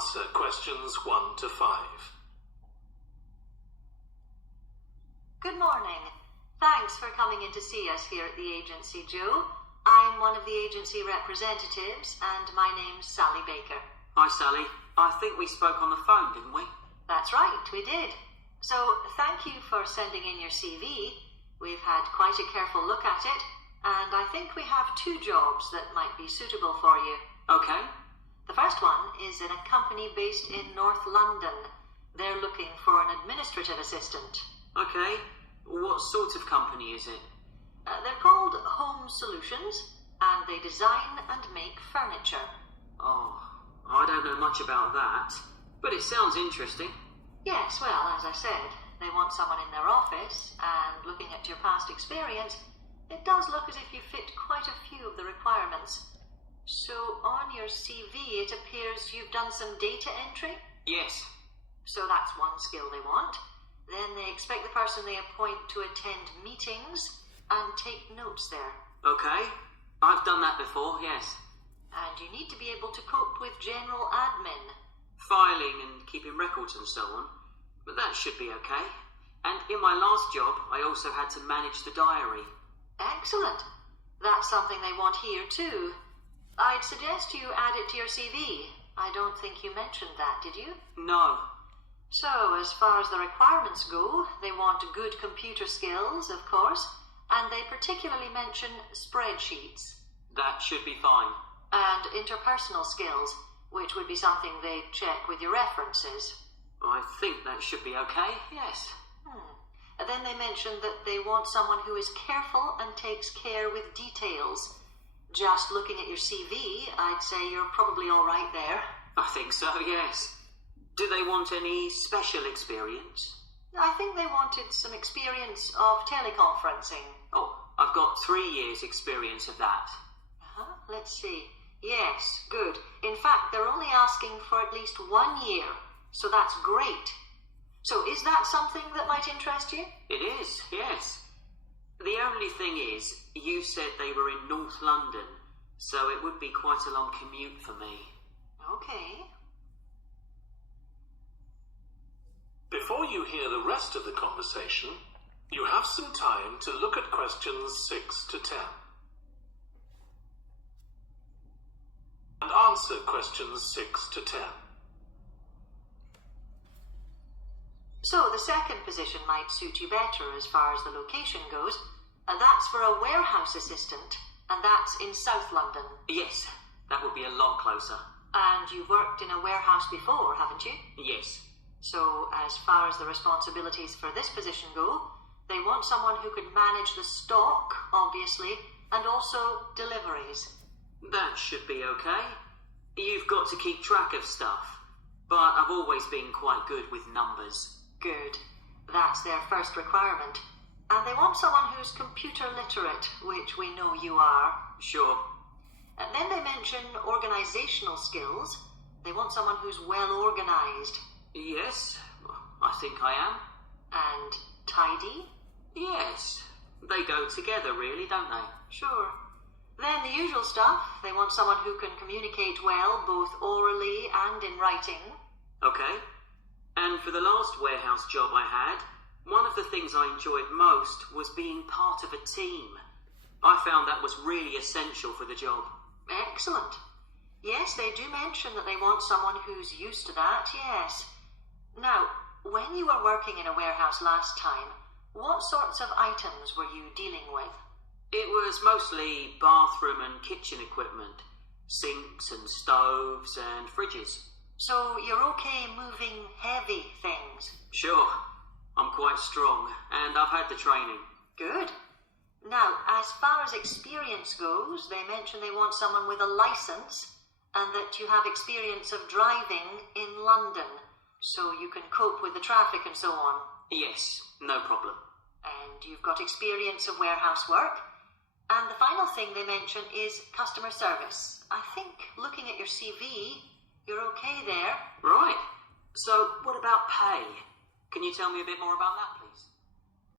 Answer questions 1 to 5. Good morning. Thanks for coming in to see us here at the agency, Joe. I'm one of the agency representatives, and my name's Sally Baker. Hi, Sally. I think we spoke on the phone, didn't we? That's right, we did. So, thank you for sending in your CV. We've had quite a careful look at it, and I think we have 2 jobs that might be suitable for you. Okay. The first one is in a company based in North London. They're looking for an administrative assistant. Okay. What sort of company is it? They're called Home Solutions, and they design and make furniture. Oh, I don't know much about that, but it sounds interesting. Yes, well, as I said, they want someone in their office, and looking at your past experience, it does look as if you fit quite a few of the requirements. So, on your CV, it appears you've done some data entry? Yes. So that's one skill they want. Then they expect the person they appoint to attend meetings and take notes there. Okay. I've done that before, yes. And you need to be able to cope with general admin. Filing and keeping records and so on. But that should be okay. And in my last job, I also had to manage the diary. Excellent. That's something they want here too. I'd suggest you add it to your CV. I don't think you mentioned that, did you? No. So, as far as the requirements go, they want good computer skills, of course, and they particularly mention spreadsheets. That should be fine. And interpersonal skills, which would be something they'd check with your references. I think that should be okay, yes. And then they mention that they want someone who is careful and takes care with details. Just looking at your CV, I'd say you're probably all right there. I think so, yes. Do they want any special experience? I think they wanted some experience of teleconferencing. Oh, I've got 3 years experience of that. Let's see. Yes, good. In fact, they're only asking for at least 1 year, so that's great. So is that something that might interest you? It is, yes. The only thing is, you said they were in North London, so it would be quite a long commute for me. Okay. Before you hear the rest of the conversation, you have some time to look at questions 6 to 10. And answer questions 6 to 10. So the second position might suit you better as far as the location goes. And that's for a warehouse assistant, and that's in South London. Yes, that would be a lot closer. And you've worked in a warehouse before, haven't you? Yes. So as far as the responsibilities for this position go, they want someone who could manage the stock, obviously, and also deliveries. That should be okay. You've got to keep track of stuff, but I've always been quite good with numbers. Good. That's their first requirement. And they want someone who's computer literate, which we know you are. Sure. And then they mention organizational skills. They want someone who's well organized. Yes, I think I am. And tidy? Yes. They go together, really, don't they? Sure. Then the usual stuff. They want someone who can communicate well, both orally and in writing. Okay. And for the last warehouse job I had, one of the things I enjoyed most was being part of a team. I found that was really essential for the job. Excellent. Yes, they do mention that they want someone who's used to that, yes. Now, when you were working in a warehouse last time, what sorts of items were you dealing with? It was mostly bathroom and kitchen equipment, sinks and stoves and fridges. So you're okay moving heavy things? Sure. I'm quite strong, and I've had the training. Good. Now, as far as experience goes, they mention they want someone with a license and that you have experience of driving in London, so you can cope with the traffic and so on. Yes, no problem. And you've got experience of warehouse work. And the final thing they mention is customer service. I think, looking at your CV, you're okay there. Right. So, what about pay? Can you tell me a bit more about that, please?